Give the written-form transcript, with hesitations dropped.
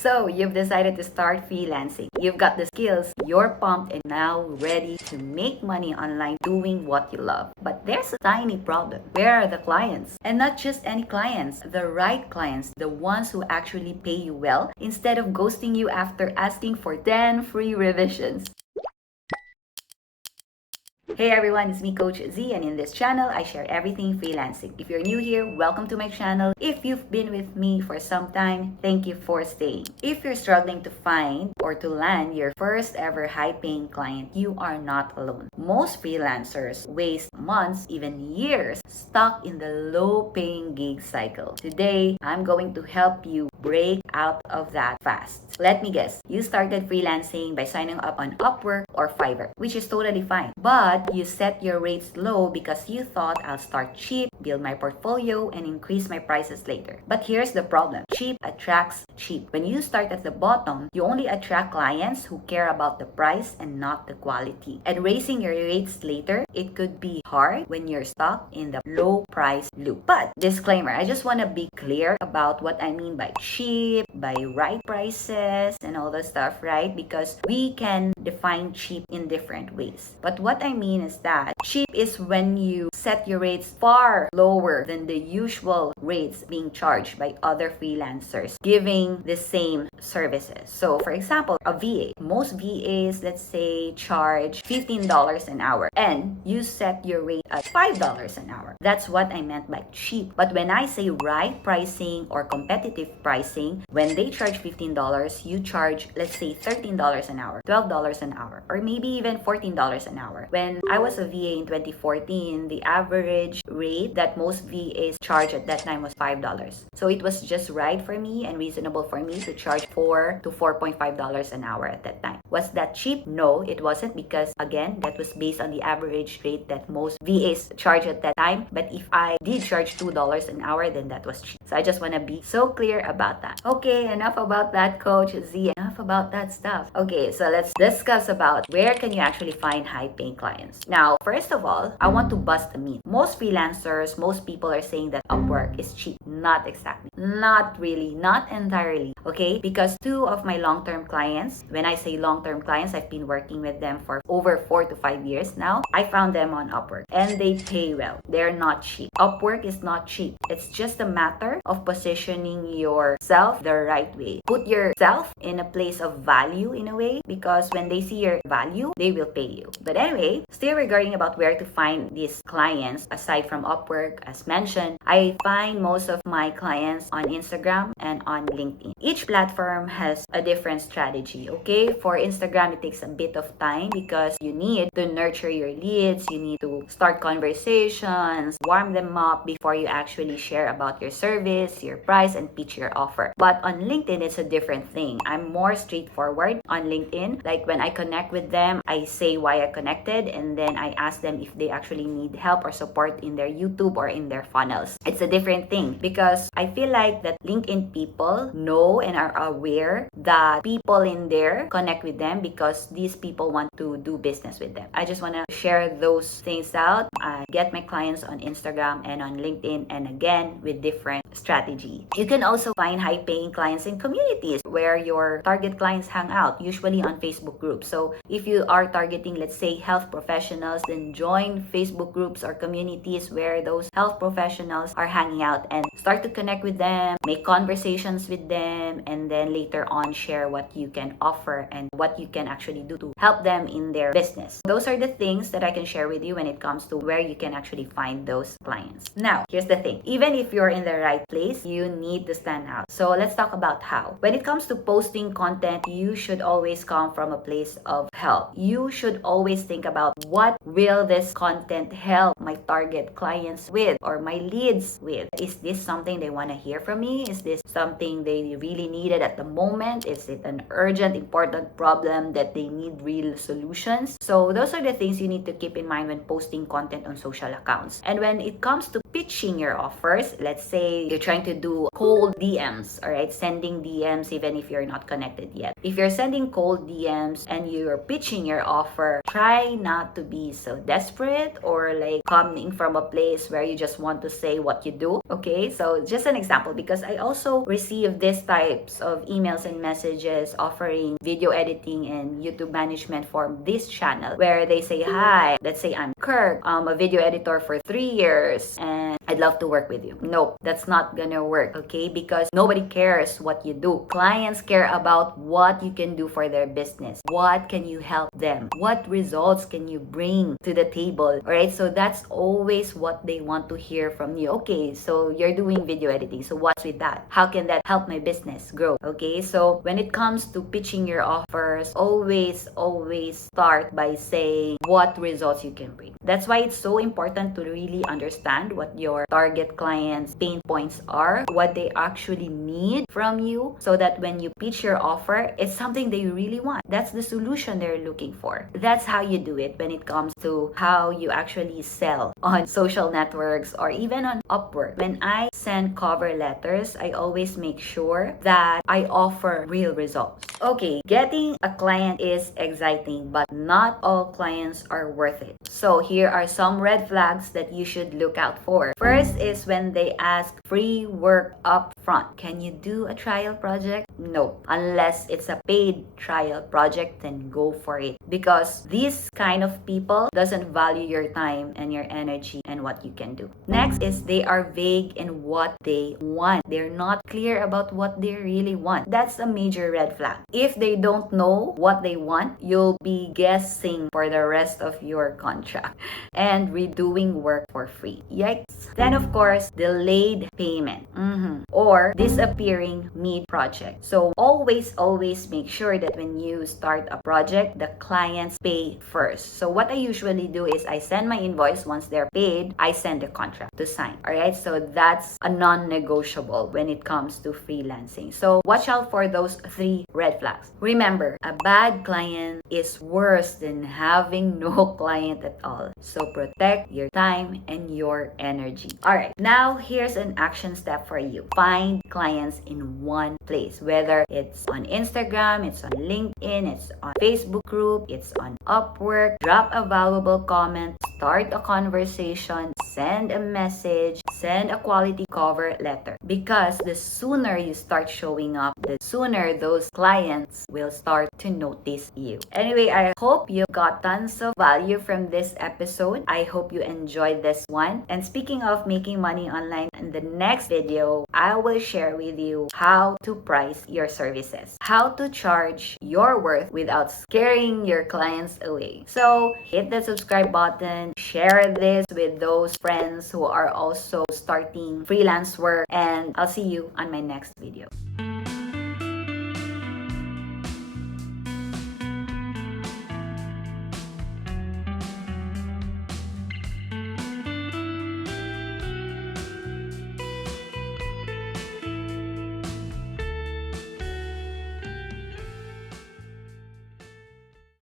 So you've decided to start freelancing. You've got the skills, you're pumped and now ready to make money online doing what you love. But there's a tiny problem. Where are the clients? And not just any clients, the right clients, the ones who actually pay you well instead of ghosting you after asking for 10 free revisions. Hey everyone, it's me Coach Z, and in this channel, I share everything freelancing. If you're new here, welcome to my channel. If you've been with me for some time, thank you for staying. If you're struggling to find or to land your first ever high-paying client, you are not alone. Most freelancers waste months, even years, stuck in the low-paying gig cycle. Today, I'm going to help you break out of that fast. Let me guess, you started freelancing by signing up on Upwork or Fiverr, which is totally fine. But you set your rates low because you thought I'll start cheap, build my portfolio, and increase my prices later. But here's the problem. Cheap attracts cheap. When you start at the bottom, you only attract clients who care about the price and not the quality. And raising your rates later, it could be hard when you're stuck in the low price loop. But disclaimer, I just want to be clear about what I mean by cheap, by right prices, and all the stuff, right? Because we can define cheap in different ways. But what I mean is that cheap is when you set your rates far lower than the usual rates being charged by other freelancers giving the same services. So for example, a VA, most VAs, let's say, charge $15 an hour, and you set your rate at $5 an hour. That's what I meant by cheap. But when I say right pricing or competitive pricing, when they charge $15, you charge, let's say, $13 an hour, $12 an hour, or maybe even $14 an hour. When I was a VA in 2014, the average rate that most VAs charge at that time was $5. So it was just right for me and reasonable for me to charge $4 to $4.5 an hour at that time. Was that cheap? No, it wasn't, because again, that was based on the average rate that most VAs charge at that time. But if I did charge $2 an hour, then that was cheap. So I just want to be so clear about that. Okay, enough about that, Coach Z. Enough about that stuff. Okay, so let's discuss about where can you actually find high-paying clients. Now, first of all, I want to bust a myth. Most freelancers, most people are saying that Upwork is cheap. Not exactly. Not really. Not entirely. Okay? Because two of my long-term clients, when I say long-term clients, I've been working with them for over 4 to 5 years now. I found them on Upwork and they pay well. They're not cheap. Upwork is not cheap. It's just a matter of positioning yourself the right way. Put yourself in a place of value in a way, because when they see your value, they will pay you. But anyway, still regarding about where to find these clients, aside from Upwork, as mentioned, I find most of my clients on Instagram and on LinkedIn. Each platform has a different strategy, okay? For Instagram, it takes a bit of time because you need to nurture your leads, you need to start conversations, warm them up before you actually share about your service, your price, and pitch your offer. But on LinkedIn, it's a different thing. I'm more straightforward on LinkedIn. Like when I connect with them, I say why I connected, and then I ask them if they actually need help or support in their YouTube or in their funnels. It's a different thing because I feel like that LinkedIn people know and are aware that people in there connect with them because these people want to do business with them. I just want to share those things out. I get my clients on Instagram and on LinkedIn, and again, with different strategy. You can also find high-paying clients in communities where your target clients hang out, usually on Facebook groups. So if you are targeting, let's say, health professionals, then join Facebook groups or communities where those health professionals are hanging out and start to connect with them, make conversations with them, and then later on share what you can offer and what you can actually do to help them in their business. Those are the things that I can share with you when it comes to where you can actually find those clients. Now, here's the thing. Even if you're in the right place, you need to stand out. So let's talk about how. When it comes to posting content, you should always come from a place of help. You should always think about what will this content help my target clients with or my leads with. Is this something they want to hear from me? Is this something they really needed at the moment? Is it an urgent, important problem that they need real solutions? So those are the things you need to keep in mind when posting content on social accounts. And when it comes to pitching your offers, let's say you're trying to do cold DMs, all right, sending DMs even if you're not connected started yet. If you're sending cold DMs and you're pitching your offer, try not to be so desperate or like coming from a place where you just want to say what you do. Okay, so just an example, because I also receive these types of emails and messages offering video editing and YouTube management for this channel, where they say, hi, let's say I'm Kirk, I'm a video editor for 3 years and I'd love to work with you. No, that's not gonna work, okay? Because nobody cares what you do. Clients care about what you can do for their business. What can you help them? What results can you bring to the table? All right, so that's always what they want to hear from you. Okay, so you're doing video editing, so what's with that? How can that help my business grow? Okay, so when it comes to pitching your offers, always start by saying what results you can bring. That's why it's so important to really understand what your target clients' pain points are, what they actually need from you, so that when you pitch your offer, it's something they really want. That's the solution they're looking for. That's how you do it when it comes to how you actually sell on social networks or even on Upwork. When I send cover letters, I always make sure that I offer real results. Okay, getting a client is exciting, but not all clients are worth it. So here are some red flags that you should look out for. First is when they ask free work up front. Can you do a trial project? No. Unless it's a paid trial project, then go for it. Because these kind of people doesn't value your time and your energy and what you can do. Next is they are vague in what they want. They're not clear about what they really want. That's a major red flag. If they don't know what they want, you'll be guessing for the rest of your contract and redoing work for free. Yikes. Then of course, delayed payment or disappearing mid-project. So always make sure that when you start a project, the clients pay first. So what I usually do is I send my invoice. Once they're paid, I send the contract to sign. All right, so that's a non-negotiable when it comes to freelancing. So watch out for those 3 red flags. Remember, a bad client is worse than having no client at all. So protect your time and your energy. All right, now here's an action step for you. Find clients in one place, whether it's on Instagram, it's on LinkedIn, it's on Facebook group, it's on Upwork. Drop a valuable comment, start a conversation, send a message, send a quality cover letter. Because the sooner you start showing up, the sooner those clients will start to notice you. Anyway, I hope you got tons of value from this episode. I hope you enjoyed this one. And speaking of making money online, in the next video, I will share with you how to price your services, how to charge your worth without scaring your clients away. So hit the subscribe button, share this with those friends who are also starting freelance work, and I'll see you on my next video.